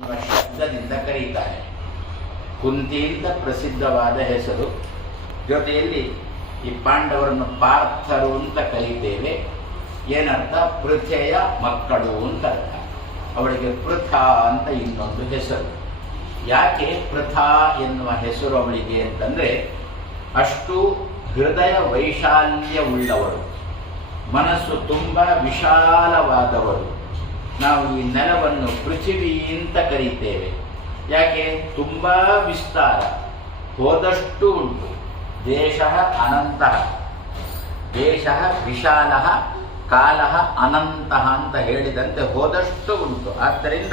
ಶಬ್ದದಿಂದ ಕರೀತಾರೆ ಕುಂತಿ ಅಂತ ಪ್ರಸಿದ್ಧವಾದ ಹೆಸರು. ಜೊತೆಯಲ್ಲಿ ಈ ಪಾಂಡವರನ್ನು ಪಾರ್ಥರು ಅಂತ ಕರೀತೇವೆ. ಏನರ್ಥ? ಪೃಥೆಯ ಮಕ್ಕಳು ಅಂತ ಅರ್ಥ. ಅವಳಿಗೆ ಪೃಥ ಅಂತ ಇನ್ನೊಂದು ಹೆಸರು. ಯಾಕೆ ಪೃಥ ಎನ್ನುವ ಹೆಸರು ಅವಳಿಗೆ ಅಂತಂದ್ರೆ, ಅಷ್ಟು ಹೃದಯ ವೈಶಾಲ್ಯವುಳ್ಳವಳು ಮನಸ್ಸು ತುಂಬ ವಿಶಾಲವಾದವಳು. ನಾವು ಈ ನೆಲವನ್ನು ಪೃಥಿವಿ ಅಂತ ಕರೀತೇವೆ. ಯಾಕೆ? ತುಂಬ ವಿಸ್ತಾರ. ಹೋದಷ್ಟು ಉಂಟು. ದೇಶ ಅನಂತ. ದೇಶ ವಿಶಾಲ, ಕಾಲ ಅನಂತ ಅಂತ ಹೇಳಿದಂತೆ ಹೋದಷ್ಟು ಉಂಟು. ಆದ್ದರಿಂದ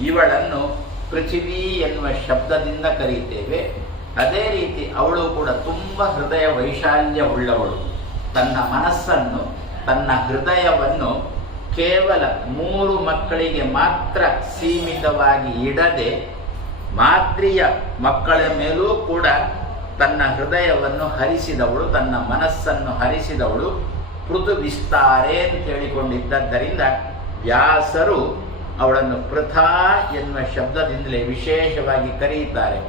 ಇವಳನ್ನು ಪೃಥಿವಿ ಎನ್ನುವ ಶಬ್ದದಿಂದ ಕರೀತೇವೆ. ಅದೇ ರೀತಿ ಅವಳು ಕೂಡ ತುಂಬ ಹೃದಯ ವೈಶಾಲ್ಯವುಳ್ಳವಳು. ತನ್ನ ಮನಸ್ಸನ್ನು, ತನ್ನ ಹೃದಯವನ್ನು ಕೇವಲ ಮೂರು ಮಕ್ಕಳಿಗೆ ಮಾತ್ರ ಸೀಮಿತವಾಗಿ ಇಡದೆ ಮಾತ್ರಿಯ ಮಕ್ಕಳ ಮೇಲೂ ಕೂಡ ತನ್ನ ಹೃದಯವನ್ನು ಹರಿಸಿದವಳು, ತನ್ನ ಮನಸ್ಸನ್ನು ಹರಿಸಿದವಳು ಪೃಥು ವಿಸ್ತಾರೆ ಅಂತ ಹೇಳಿಕೊಂಡಿದ್ದರಿಂದ ವ್ಯಾಸರು ಅವಳನ್ನು ಪೃಥಾ ಎನ್ನುವ ಶಬ್ದದಿಂದಲೇ ವಿಶೇಷವಾಗಿ ಕರೆಯುತ್ತಾರೆ.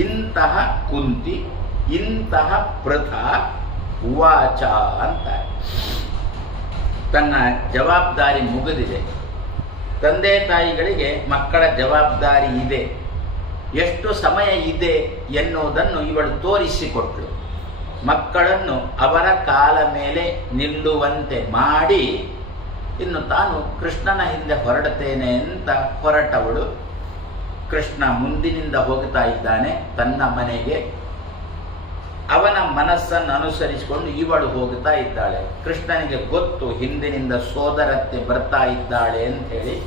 ಇಂತಹ ಕುಂತಿ, ಇಂತಹ ಪೃಥ, ಉವಾಚ ಅಂತಾರೆ. ತನ್ನ ಜವಾಬ್ದಾರಿ ಮುಗಿದಿದೆ. ತಂದೆ ತಾಯಿಗಳಿಗೆ ಮಕ್ಕಳ ಜವಾಬ್ದಾರಿ ಇದೆ. ಎಷ್ಟು ಸಮಯ ಇದೆ ಎನ್ನುವುದನ್ನು ಇವಳು ತೋರಿಸಿಕೊಟ್ಟಳು ಮಕ್ಕಳನ್ನು ಅವರ ಕಾಲ ಮೇಲೆ ನಿಲ್ಲುವಂತೆ ಮಾಡಿ, ಇನ್ನು ತಾನು ಕೃಷ್ಣನ ಹಿಂದೆ ಹೊರಡುತ್ತೇನೆ ಅಂತ ಹೊರಟವಳು. ಕೃಷ್ಣ ಮುಂದಿನಿಂದ ಹೋಗ್ತಾ ಇದ್ದಾನೆ ತನ್ನ ಮನೆಗೆ. ಅವನ ಮನಸ್ಸನ್ನು ಅನುಸರಿಸಿಕೊಂಡು ಇವಳು ಹೋಗ್ತಾ ಇದ್ದಾಳೆ. ಕೃಷ್ಣನಿಗೆ ಗೊತ್ತು, ಹಿಂದಿನಿಂದ ಸೋದರತ್ತೆ ಬರ್ತಾ ಇದ್ದಾಳೆ ಅಂತ ಹೇಳಿ.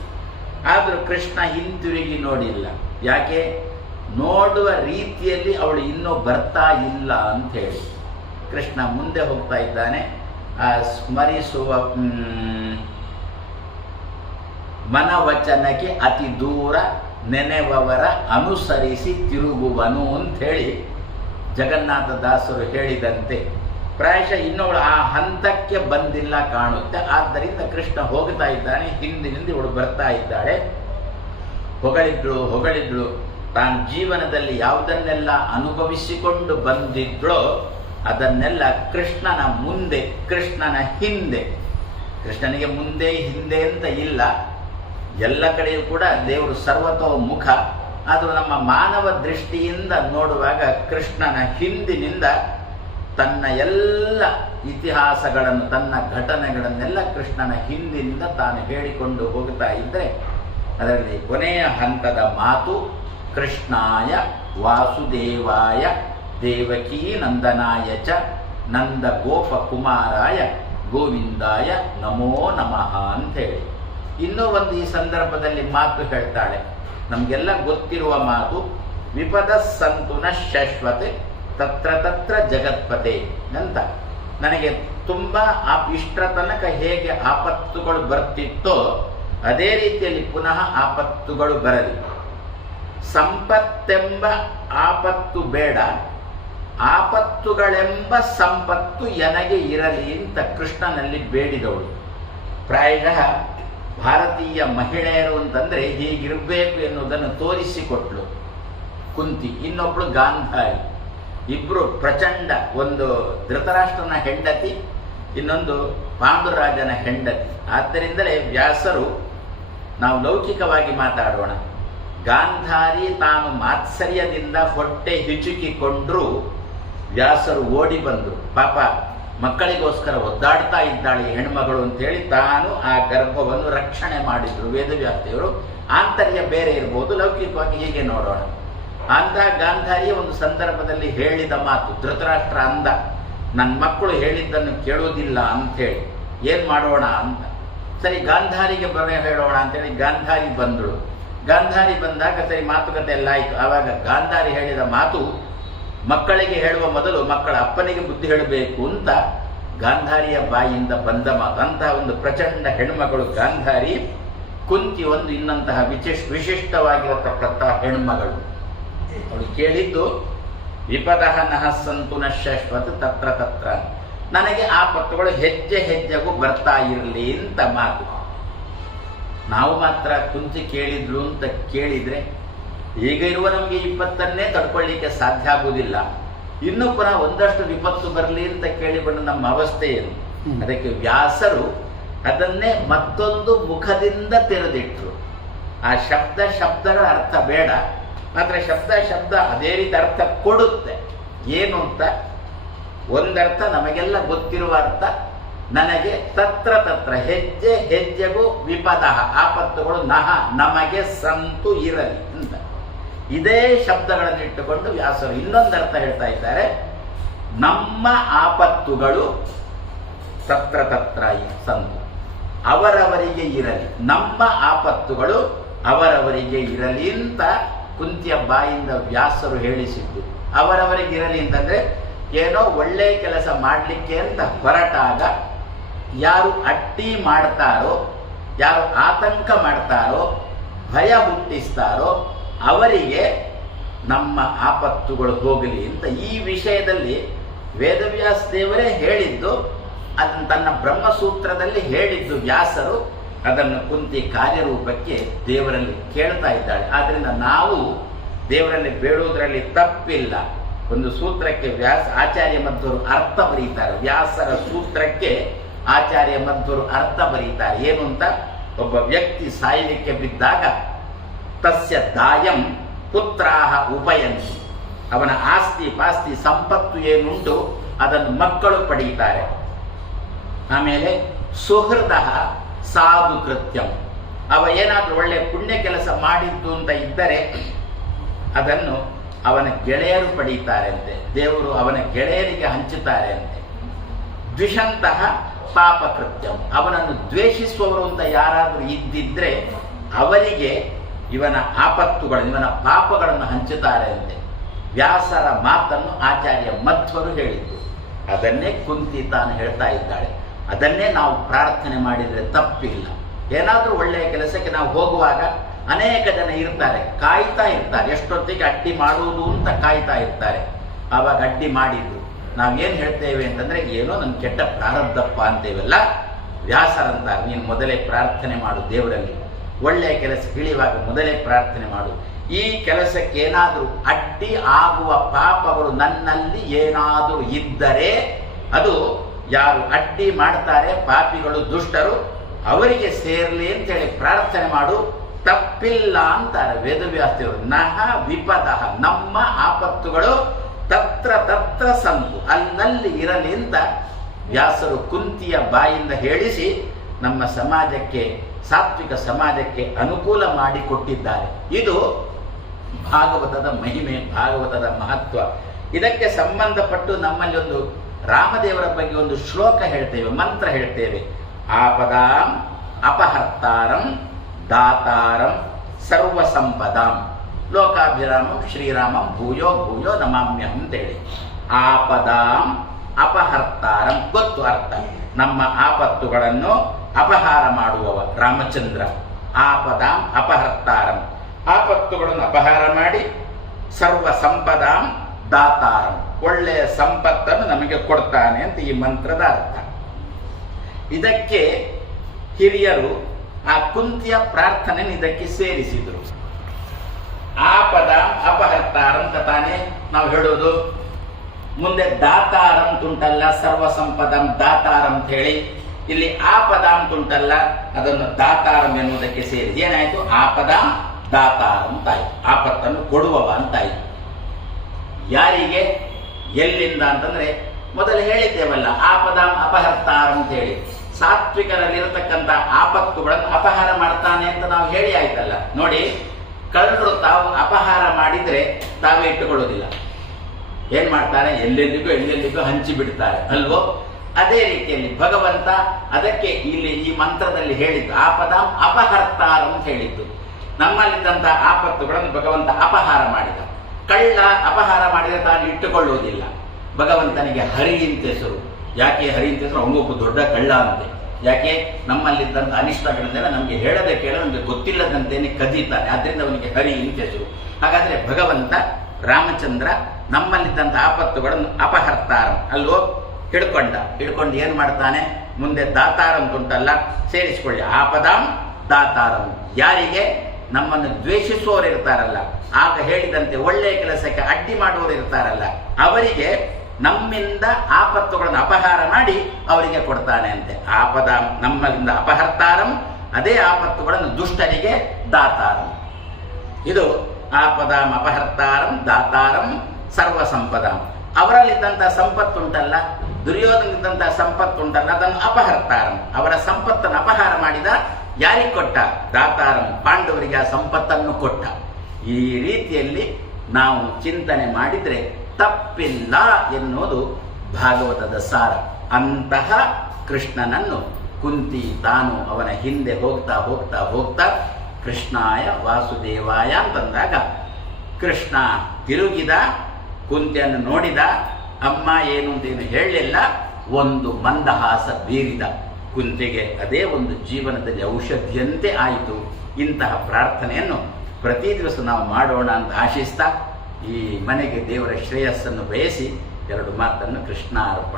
ಆದರೂ ಕೃಷ್ಣ ಹಿಂತಿರುಗಿ ನೋಡಿಲ್ಲ. ಯಾಕೆ? ನೋಡುವ ರೀತಿಯಲ್ಲಿ ಅವಳು ಇನ್ನೂ ಬರ್ತಾ ಇಲ್ಲ ಅಂತ ಹೇಳಿ. ಕೃಷ್ಣ ಮುಂದೆ ಹೋಗ್ತಾ ಇದ್ದಾನೆ. ಆ ಸ್ಮರಿಸುವ ಮನವಚನಕ್ಕೆ ಅತಿ ದೂರ ನೆನೆವವರ ಅನುಸರಿಸಿ ತಿರುಗುವನು ಅಂತ ಹೇಳಿ. ಜಗನ್ನಾಥ ದಾಸರು ಹೇಳಿದಂತೆ ಪ್ರಾಯಶಃ ಇನ್ನವಳು ಆ ಹಂತಕ್ಕೆ ಬಂದಿಲ್ಲ ಕಾಣುತ್ತೆ. ಆದ್ದರಿಂದ ಕೃಷ್ಣ ಹೋಗ್ತಾ ಇದ್ದಾನೆ ಹಿಂದಿನಿಂದ ಇವಳು ಬರ್ತಾ ಇದ್ದಾಳೆ. ಹೊಗಳಿದ್ಳು ಹೊಗಳಿದ್ಳು. ತಾನು ಜೀವನದಲ್ಲಿ ಯಾವುದನ್ನೆಲ್ಲ ಅನುಭವಿಸಿಕೊಂಡು ಬಂದಿದ್ಳೋ ಅದನ್ನೆಲ್ಲ ಕೃಷ್ಣನ ಮುಂದೆ, ಕೃಷ್ಣನ ಹಿಂದೆ. ಕೃಷ್ಣನಿಗೆ ಮುಂದೆ, ಹಿಂದೆ ಅಂತ ಇಲ್ಲ. ಎಲ್ಲ ಕಡೆಯೂ ಕೂಡ ದೇವರು ಸರ್ವತೋಮುಖ. ಅದು ನಮ್ಮ ಮಾನವ ದೃಷ್ಟಿಯಿಂದ ನೋಡುವಾಗ ಕೃಷ್ಣನ ಹಿಂದಿನಿಂದ ತನ್ನ ಎಲ್ಲ ಇತಿಹಾಸಗಳನ್ನು, ತನ್ನ ಘಟನೆಗಳನ್ನೆಲ್ಲ ಕೃಷ್ಣನ ಹಿಂದಿನಿಂದ ತಾನು ಹೇಳಿಕೊಂಡು ಹೋಗ್ತಾ ಇದ್ದರೆ ಅದರಲ್ಲಿ ಕೊನೆಯ ಹಂತದ ಮಾತು, ಕೃಷ್ಣಾಯ ವಾಸುದೇವಾಯ ದೇವಕೀ ನಂದನಾಯ ಚ ನಂದ ಗೋಪಕುಮಾರಾಯ ಗೋವಿಂದಾಯ ನಮೋ ನಮಃ ಅಂತ ಹೇಳಿ ಇನ್ನೂ ಒಂದು ಈ ಸಂದರ್ಭದಲ್ಲಿ ಮಾತು ಹೇಳ್ತಾಳೆ. ನಮಗೆಲ್ಲ ಗೊತ್ತಿರುವ ಮಾತು, ವಿಪದ ಸಂತುನ ಶಾಶ್ವತೆ, ತತ್ರ ತತ್ರ ಜಗತ್ಪತೆ ಅಂತ. ನನಗೆ ತುಂಬ ಆ ಇಷ್ಟರ ತನಕ ಹೇಗೆ ಆಪತ್ತುಗಳು ಬರ್ತಿತ್ತೋ, ಅದೇ ರೀತಿಯಲ್ಲಿ ಪುನಃ ಆಪತ್ತುಗಳು ಬರಲಿ. ಸಂಪತ್ತೆಂಬ ಆಪತ್ತು ಬೇಡ, ಆಪತ್ತುಗಳೆಂಬ ಸಂಪತ್ತು ಎನಗೆ ಇರಲಿ ಅಂತ ಕೃಷ್ಣನಲ್ಲಿ ಬೇಡಿದವಳು. ಪ್ರಾಯಶಃ ಭಾರತೀಯ ಮಹಿಳೆಯರು ಅಂತಂದ್ರೆ ಹೀಗಿರಬೇಕು ಎನ್ನುವುದನ್ನು ತೋರಿಸಿಕೊಟ್ಲು. ಕುಂತಿ, ಇನ್ನೊಬ್ಳು ಗಾಂಧಾರಿ. ಇಬ್ರು ಪ್ರಚಂಡ, ಒಂದು ಧೃತರಾಷ್ಟ್ರನ ಹೆಂಡತಿ, ಇನ್ನೊಂದು ಪಾಂಡುರಾಜನ ಹೆಂಡತಿ. ಆದ್ದರಿಂದಲೇ ವ್ಯಾಸರು, ನಾವು ಲೌಕಿಕವಾಗಿ ಮಾತಾಡೋಣ. ಗಾಂಧಾರಿ ತಾನು ಮಾತ್ಸರ್ಯದಿಂದ ಹೊಟ್ಟೆ ಹಿಚುಕಿಕೊಂಡ್ರು, ವ್ಯಾಸರು ಓಡಿ ಬಂದರು. ಪಾಪ ಮಕ್ಕಳಿಗೋಸ್ಕರ ಒದ್ದಾಡ್ತಾ ಇದ್ದಾಳೆ ಹೆಣ್ಮಗಳು ಅಂತೇಳಿ ತಾನು ಆ ಗರ್ಭವನ್ನು ರಕ್ಷಣೆ ಮಾಡಿದ್ರು ವೇದವ್ಯಾಸದೇವರು ಆಂತರ್ಯ ಬೇರೆ ಇರ್ಬೋದು, ಲೌಕಿಕವಾಗಿ ಹೀಗೆ ನೋಡೋಣ. ಅಂದ ಗಾಂಧಾರಿಯ ಒಂದು ಸಂದರ್ಭದಲ್ಲಿ ಹೇಳಿದ ಮಾತು, ಧೃತರಾಷ್ಟ್ರ ಅಂದ ನನ್ನ ಮಕ್ಕಳು ಹೇಳಿದ್ದನ್ನು ಕೇಳೋದಿಲ್ಲ ಅಂಥೇಳಿ ಏನು ಮಾಡೋಣ ಅಂತ. ಸರಿ, ಗಾಂಧಾರಿಗೆ ಬರ ಹೇಳೋಣ ಅಂತೇಳಿ ಗಾಂಧಾರಿ ಬಂದಳು. ಗಾಂಧಾರಿ ಬಂದಾಗ ಸರಿ ಮಾತುಕತೆ ಎಲ್ಲ ಆಯಿತು. ಆವಾಗ ಗಾಂಧಾರಿ ಹೇಳಿದ ಮಾತು ಮಕ್ಕಳಿಗೆ ಹೇಳುವ ಮೊದಲು ಮಕ್ಕಳ ಅಪ್ಪನಿಗೆ ಬುದ್ಧಿ ಹೇಳಬೇಕು ಅಂತ ಗಾಂಧಾರಿಯ ಬಾಯಿಯಿಂದ ಬಂದ ಮಾತು ಅಂತಹ ಒಂದು ಪ್ರಚಂಡ ಹೆಣ್ಮಗಳು ಗಾಂಧಾರಿ ಕುಂತಿ ಒಂದು ಇನ್ನಂತಹ ವಿಶೇಷ ವಿಶಿಷ್ಟವಾಗಿರತಕ್ಕಂತಹ ಹೆಣ್ಮಗಳು. ಅವಳು ಕೇಳಿದ್ದು, ವಿಪದಃ ನಹ ಸಂತು ನ ಶಾಶ್ವತ ತತ್ರ ತತ್ರ. ನನಗೆ ಆ ಪತ್ರಗಳು ಹೆಜ್ಜೆ ಹೆಜ್ಜೆಗೂ ಬರ್ತಾ ಇರಲಿ ಅಂತ ಮಾತು. ನಾವು ಮಾತ್ರ ಕುಂತಿ ಕೇಳಿದ್ಲು ಅಂತ ಕೇಳಿದ್ರೆ ಈಗ ಇರುವ ನಮಗೆ ಇಪ್ಪತ್ತನ್ನೇ ತಡ್ಕೊಳ್ಳಿಕ್ಕೆ ಸಾಧ್ಯ ಆಗುವುದಿಲ್ಲ. ಇನ್ನು ಪುನಃ ಒಂದಷ್ಟು ವಿಪತ್ತು ಬರಲಿ ಅಂತ ಕೇಳಿ ಬಂದ ನಮ್ಮ ಅವಸ್ಥೆ ಏನು? ಅದಕ್ಕೆ ವ್ಯಾಸರು ಅದನ್ನೇ ಮತ್ತೊಂದು ಮುಖದಿಂದ ತೆರೆದಿಟ್ರು. ಆ ಶಬ್ದ ಶಬ್ದರ ಅರ್ಥ ಬೇಡ. ಆದರೆ ಶಬ್ದ ಶಬ್ದ ಅದೇ ರೀತಿ ಅರ್ಥ ಕೊಡುತ್ತೆ. ಏನು ಅಂತ? ಒಂದರ್ಥ ನಮಗೆಲ್ಲ ಗೊತ್ತಿರುವ ಅರ್ಥ ನನಗೆ ತತ್ರ ತತ್ರ ಹೆಜ್ಜೆ ಹೆಜ್ಜೆಗೂ ವಿಪದ ಆಪತ್ತುಗಳು ನಹ ನಮಗೆ ಸಂತು ಇರಲಿ. ಇದೇ ಶಬ್ದಗಳನ್ನು ಇಟ್ಟುಕೊಂಡು ವ್ಯಾಸರು ಇನ್ನೊಂದು ಅರ್ಥ ಹೇಳ್ತಾ ಇದ್ದಾರೆ, ನಮ್ಮ ಆಪತ್ತುಗಳು ತತ್ರ ತತ್ರ ಸಂತು. ಅವರವರಿಗೆ ಇರಲಿ. ನಮ್ಮ ಆಪತ್ತುಗಳು ಅವರವರಿಗೆ ಇರಲಿ ಅಂತ ಕುಂತಿಯ ಬಾಯಿಂದ ವ್ಯಾಸರು ಹೇಳಿಸಿದ್ದು. ಅವರವರಿಗೆ ಇರಲಿ ಅಂತಂದ್ರೆ ಏನೋ ಒಳ್ಳೆಯ ಕೆಲಸ ಮಾಡಲಿಕ್ಕೆ ಅಂತ ಹೊರಟಾಗ ಯಾರು ಅಟ್ಟಿ ಮಾಡ್ತಾರೋ, ಯಾರು ಆತಂಕ ಮಾಡ್ತಾರೋ, ಭಯ ಹುಟ್ಟಿಸ್ತಾರೋ ಅವರಿಗೆ ನಮ್ಮ ಆಪತ್ತುಗಳು ಹೋಗಲಿ ಅಂತ ಈ ವಿಷಯದಲ್ಲಿ ವೇದವ್ಯಾಸ ದೇವರೇ ಹೇಳಿದ್ದು, ಅದನ್ನು ತನ್ನ ಬ್ರಹ್ಮಸೂತ್ರದಲ್ಲಿ ಹೇಳಿದ್ದು ವ್ಯಾಸರು, ಅದನ್ನು ಕುಂತಿ ಕಾರ್ಯರೂಪಕ್ಕೆ ದೇವರಲ್ಲಿ ಕೇಳ್ತಾ ಇದ್ದಾಳೆ. ಆದ್ದರಿಂದ ನಾವು ದೇವರಲ್ಲಿ ಬೇಡುವುದರಲ್ಲಿ ತಪ್ಪಿಲ್ಲ. ಒಂದು ಸೂತ್ರಕ್ಕೆ ವ್ಯಾಸ, ಆಚಾರ್ಯ ಮಧ್ವರು ಅರ್ಥ ಬರೀತಾರೆ. ವ್ಯಾಸರ ಸೂತ್ರಕ್ಕೆ ಆಚಾರ್ಯ ಮಧ್ವರು ಅರ್ಥ ಬರೀತಾರೆ. ಏನು ಅಂತ? ಒಬ್ಬ ವ್ಯಕ್ತಿ ಸಾಯಲಿಕ್ಕೆ ಬಿದ್ದಾಗ ತಸ್ಯ ದಾಯಂ ಪುತ್ರಾಹ ಉಪಯಂತಿ ಅವನ ಆಸ್ತಿ ಪಾಸ್ತಿ ಸಂಪತ್ತು ಏನುಂಟು ಅದನ್ನು ಮಕ್ಕಳು ಪಡೀತಾರೆ. ಆಮೇಲೆ ಸುಹೃದ ಸಾಧು ಕೃತ್ಯಂ. ಅವ ಏನಾದರೂ ಒಳ್ಳೆ ಪುಣ್ಯ ಕೆಲಸ ಮಾಡಿದ್ದು ಅಂತ ಇದ್ದರೆ ಅದನ್ನು ಅವನ ಗೆಳೆಯರು ಪಡೀತಾರೆ ಅಂತೆ ದೇವರು ಅವನ ಗೆಳೆಯರಿಗೆ ಹಂಚುತ್ತಾರೆ ಅಂತೆ ದ್ವಿಷಂತಹ ಪಾಪ ಕೃತ್ಯಂ. ಅವನನ್ನು ದ್ವೇಷಿಸುವವರು ಅಂತ ಯಾರಾದರೂ ಇದ್ದಿದ್ರೆ ಅವರಿಗೆ ಇವನ ಆಪತ್ತುಗಳನ್ನು ಇವನ ಪಾಪಗಳನ್ನು ಹಂಚುತ್ತಾರೆ ಅಂತೆ. ವ್ಯಾಸರ ಮಾತನ್ನು ಆಚಾರ್ಯ ಮಧ್ವರು ಹೇಳಿದ್ದು. ಅದನ್ನೇ ಕುಂತಿ ತಾನು ಹೇಳ್ತಾ ಇದ್ದಾಳೆ. ಅದನ್ನೇ ನಾವು ಪ್ರಾರ್ಥನೆ ಮಾಡಿದರೆ ತಪ್ಪಿಲ್ಲ. ಏನಾದರೂ ಒಳ್ಳೆಯ ಕೆಲಸಕ್ಕೆ ನಾವು ಹೋಗುವಾಗ ಅನೇಕ ಜನ ಇರ್ತಾರೆ, ಕಾಯ್ತಾ ಇರ್ತಾರೆ. ಎಷ್ಟೊತ್ತಿಗೆ ಅಡ್ಡಿ ಮಾಡುವುದು ಅಂತ ಕಾಯ್ತಾ ಇರ್ತಾರೆ. ಆವಾಗ ಅಡ್ಡಿ ಮಾಡಿದ್ದು. ನಾವೇನು ಹೇಳ್ತೇವೆ ಅಂತಂದರೆ, ಏನೋ ನನ್ನ ಕೆಟ್ಟ ಪ್ರಾರಬ್ಧಪ್ಪ ಅಂತೇವೆಲ್ಲ, ವ್ಯಾಸರಂತ, ನೀನು ಮೊದಲೇ ಪ್ರಾರ್ಥನೆ ಮಾಡು ದೇವರಲ್ಲಿ. ಒಳ್ಳೆಯ ಕೆಲಸ ಇಳಿಯುವಾಗ ಮೊದಲೇ ಪ್ರಾರ್ಥನೆ ಮಾಡು. ಈ ಕೆಲಸಕ್ಕೆ ಏನಾದರೂ ಅಡ್ಡಿ ಆಗುವ ಪಾಪಗಳು ನನ್ನಲ್ಲಿ ಏನಾದರೂ ಇದ್ದರೆ ಅದು ಯಾರು ಅಡ್ಡಿ ಮಾಡ್ತಾರೆ, ಪಾಪಿಗಳು ದುಷ್ಟರು, ಅವರಿಗೆ ಸೇರಲಿ ಅಂತೇಳಿ ಪ್ರಾರ್ಥನೆ ಮಾಡು. ತಪ್ಪಿಲ್ಲ ಅಂತಾರೆ ವೇದವ್ಯಾಸ್ತಿಯವರು. ನಹ ವಿಪದ. ನಮ್ಮ ಆಪತ್ತುಗಳು ತತ್ರ ತತ್ರ ಸಂತು ಅಲ್ಲಲ್ಲಿ ಇರಲಿ ಅಂತ ವ್ಯಾಸರು ಕುಂತಿಯ ಬಾಯಿಂದ ಹೇಳಿಸಿ ನಮ್ಮ ಸಮಾಜಕ್ಕೆ ಸಾತ್ವಿಕ ಸಮಾಜಕ್ಕೆ ಅನುಕೂಲ ಮಾಡಿಕೊಟ್ಟಿದ್ದಾರೆ. ಇದು ಭಾಗವತದ ಮಹಿಮೆ, ಭಾಗವತದ ಮಹತ್ವ. ಇದಕ್ಕೆ ಸಂಬಂಧಪಟ್ಟು ನಮ್ಮಲ್ಲಿ ಒಂದು ರಾಮದೇವರ ಬಗ್ಗೆ ಒಂದು ಶ್ಲೋಕ ಹೇಳ್ತೇವೆ, ಮಂತ್ರ ಹೇಳ್ತೇವೆ. ಆಪದಾಂ ಅಪಹರ್ತಾರಂ ದಾತಾರಂ ಸರ್ವ ಸಂಪದಾಂ ಲೋಕಾಭಿರಾಮಂ ಶ್ರೀರಾಮಂ ಭೂಯೋ ಭೂಯೋ ನಮಾಮ್ಯಹಂ ಅಂತೇಳಿ. ಆಪದಾಂ ಅಪಹರ್ತಾರಂ. ಗೊತ್ತು ಅರ್ಥ. ನಮ್ಮ ಆಪತ್ತುಗಳನ್ನು ಅಪಹಾರ ಮಾಡುವವ ರಾಮಚಂದ್ರ. ಆಪದಾಂ ಅಪಹರ್ತಾರಂ. ಆಪತ್ತುಗಳನ್ನು ಅಪಹಾರ ಮಾಡಿ ಸರ್ವ ಸಂಪದಾಂ ದಾತಾರಂ. ಒಳ್ಳೆಯ ಸಂಪತ್ತನ್ನು ನಮಗೆ ಕೊಡ್ತಾನೆ ಅಂತ ಈ ಮಂತ್ರದ ಅರ್ಥ. ಇದಕ್ಕೆ ಹಿರಿಯರು ಆ ಕುಂತಿಯ ಪ್ರಾರ್ಥನೆ ಇದಕ್ಕೆ ಸೇರಿಸಿದ್ರು. ಆಪದ ಅಪಹರ್ತಾರಂ ತಾನೇ ನಾವು ಹೇಳೋದು. ಮುಂದೆ ದಾತಾರಂತುಂಟಲ್ಲ ಸರ್ವ ಸಂಪದಂ ದಾತಾರಂ ಅಂತ ಹೇಳಿ ಇಲ್ಲಿ ಆಪದಾಂ ಉಂಟಲ್ಲ ಅದನ್ನು ದಾತಾರಂ ಎನ್ನುವುದಕ್ಕೆ ಸೇರಿ. ಏನಾಯ್ತು? ಆಪದಾಂ ದಾತಾರಂ ಅಂತಾಯ್ತು ಆಪತ್ತನ್ನು ಕೊಡುವವ ಅಂತಾಯ್ತು ಯಾರಿಗೆ? ಎಲ್ಲಿಂದ ಅಂತಂದ್ರೆ, ಮೊದಲು ಹೇಳಿದ್ದೇವಲ್ಲ ಆಪದಾಂ ಅಪಹರ್ತಾರ ಅಂತ ಹೇಳಿ. ಸಾತ್ವಿಕರಲ್ಲಿರತಕ್ಕಂಥ ಆಪತ್ತುಗಳನ್ನು ಅಪಹಾರ ಮಾಡ್ತಾನೆ ಅಂತ ನಾವು ಹೇಳಿ ಆಯ್ತಲ್ಲ. ನೋಡಿ, ಕಳ್ಳರು ತಾವು ಅಪಹಾರ ಮಾಡಿದ್ರೆ ತಾವೇ ಇಟ್ಟುಕೊಳ್ಳೋದಿಲ್ಲ ಏನ್ ಮಾಡ್ತಾರೆ? ಎಲ್ಲೆಲ್ಲಿಗೂ ಎಲ್ಲೆಲ್ಲಿಗೂ ಹಂಚಿ ಬಿಡ್ತಾರೆ ಅಲ್ವೋ? ಅದೇ ರೀತಿಯಲ್ಲಿ ಭಗವಂತ ಅದಕ್ಕೆ ಇಲ್ಲಿ ಈ ಮಂತ್ರದಲ್ಲಿ ಹೇಳಿದ್ದು, ಆಪದಾಂ ಅಪಹರ್ತಾರ ಅಂತ ಹೇಳಿದ್ದು. ನಮ್ಮಲ್ಲಿದ್ದಂತಹ ಆಪತ್ತುಗಳನ್ನು ಭಗವಂತ ಅಪಹಾರ ಮಾಡಿದ. ಕಳ್ಳ ಅಪಹಾರ ಮಾಡಿದರೆ ತಾನು ಇಟ್ಟುಕೊಳ್ಳುವುದಿಲ್ಲ. ಭಗವಂತನಿಗೆ ಹರಿ ಅಂತ ಹೆಸರು. ಯಾಕೆ ಹರಿ ಅಂತ ಹೆಸರು? ಅವನೊಬ್ಬ ದೊಡ್ಡ ಕಳ್ಳ ಅಂತೆ. ಯಾಕೆ? ನಮ್ಮಲ್ಲಿದ್ದಂಥ ಅನಿಷ್ಟಗಳನ್ನೆಲ್ಲ ನಮಗೆ ಹೇಳದೆ ಕೇಳ ನಮಗೆ ಗೊತ್ತಿಲ್ಲದಂತೇನೆ ಕದೀತಾನೆ ಆದ್ರಿಂದ ಅವನಿಗೆ ಹರಿ ಅಂತ ಹೆಸರು. ಹಾಗಾದ್ರೆ ಭಗವಂತ ರಾಮಚಂದ್ರ ನಮ್ಮಲ್ಲಿದ್ದಂಥ ಆಪತ್ತುಗಳನ್ನು ಅಪಹರ್ತಾರ. ಅಲ್ವೋ ಹಿಡ್ಕೊಂಡ. ಹಿಡ್ಕೊಂಡು ಏನು ಮಾಡ್ತಾನೆ? ಮುಂದೆ ದಾತಾರ ಉಂಟಲ್ಲ ಸೇರಿಸಿಕೊಳ್ಳಿ. ಆಪದಾಂ ದಾತಾರಂ. ಯಾರಿಗೆ? ನಮ್ಮನ್ನು ದ್ವೇಷಿಸುವವರು ಇರ್ತಾರಲ್ಲ. ಆಗ ಹೇಳಿದಂತೆ ಒಳ್ಳೆಯ ಕೆಲಸಕ್ಕೆ ಅಡ್ಡಿ ಮಾಡುವವರು ಇರ್ತಾರಲ್ಲ. ಅವರಿಗೆ ನಮ್ಮಿಂದ ಆಪತ್ತುಗಳನ್ನು ಅಪಹಾರ ಮಾಡಿ ಅವರಿಗೆ ಕೊಡ್ತಾನೆ ಅಂತೆ. ಆಪದ, ನಮ್ಮಿಂದ ಅಪಹರ್ತಾರಂ, ಅದೇ ಆಪತ್ತುಗಳನ್ನು ದುಷ್ಟರಿಗೆ ದಾತಾರಂ. ಇದು ಆಪದಾಂ, ಅಪಹರ್ತಾರಂ, ದಾತಾರಂ ಸರ್ವ ಸಂಪದಾಂ ಅವರಲ್ಲಿದ್ದಂಥ ಸಂಪತ್ತುಂಟಲ್ಲ ದುರ್ಯೋಧನಲ್ಲಿದ್ದಂಥ ಸಂಪತ್ತುಂಟಲ್ಲ ಅದನ್ನು ಅಪಹರ್ತಾರಂ ಅವರ ಸಂಪತ್ತನ್ನು ಅಪಹಾರ ಮಾಡಿದ ಯಾರಿಗೆ ಕೊಟ್ಟ? ದಾತಾರಂ ಪಾಂಡವರಿಗೆ ಆ ಸಂಪತ್ತನ್ನು ಕೊಟ್ಟ. ಈ ರೀತಿಯಲ್ಲಿ ನಾವು ಚಿಂತನೆ ಮಾಡಿದರೆ ತಪ್ಪಿಲ್ಲ ಎನ್ನುವುದು ಭಾಗವತದ ಸಾರ. ಅಂತಹ ಕೃಷ್ಣನನ್ನು ಕುಂತಿ ತಾನು ಅವನ ಹಿಂದೆ ಹೋಗ್ತಾ ಹೋಗ್ತಾ ಹೋಗ್ತಾ ಕೃಷ್ಣಾಯ ವಾಸುದೇವಾಯ ಅಂತಂದಾಗ ಕೃಷ್ಣ ತಿರುಗಿದ, ಕುಂತಿಯನ್ನು ನೋಡಿದ ಅಮ್ಮ ಏನು ಅಂತೇನು ಹೇಳಲಿಲ್ಲ. ಒಂದು ಮಂದಹಾಸ ಬೀರಿದ ಕುಂತಿಗೆ ಅದೇ ಒಂದು ಜೀವನದಲ್ಲಿ ಔಷಧಿಯಂತೆ ಆಯಿತು. ಇಂತಹ ಪ್ರಾರ್ಥನೆಯನ್ನು ಪ್ರತಿ ದಿವಸ ನಾವು ಮಾಡೋಣ ಅಂತ ಆಶಿಸ್ತಾ ಈ ಮನೆಗೆ ದೇವರ ಶ್ರೇಯಸ್ಸನ್ನು ಬಯಸಿ ಎರಡು ಮಾತನ್ನು ಕೃಷ್ಣ ಅರ್ಪಣ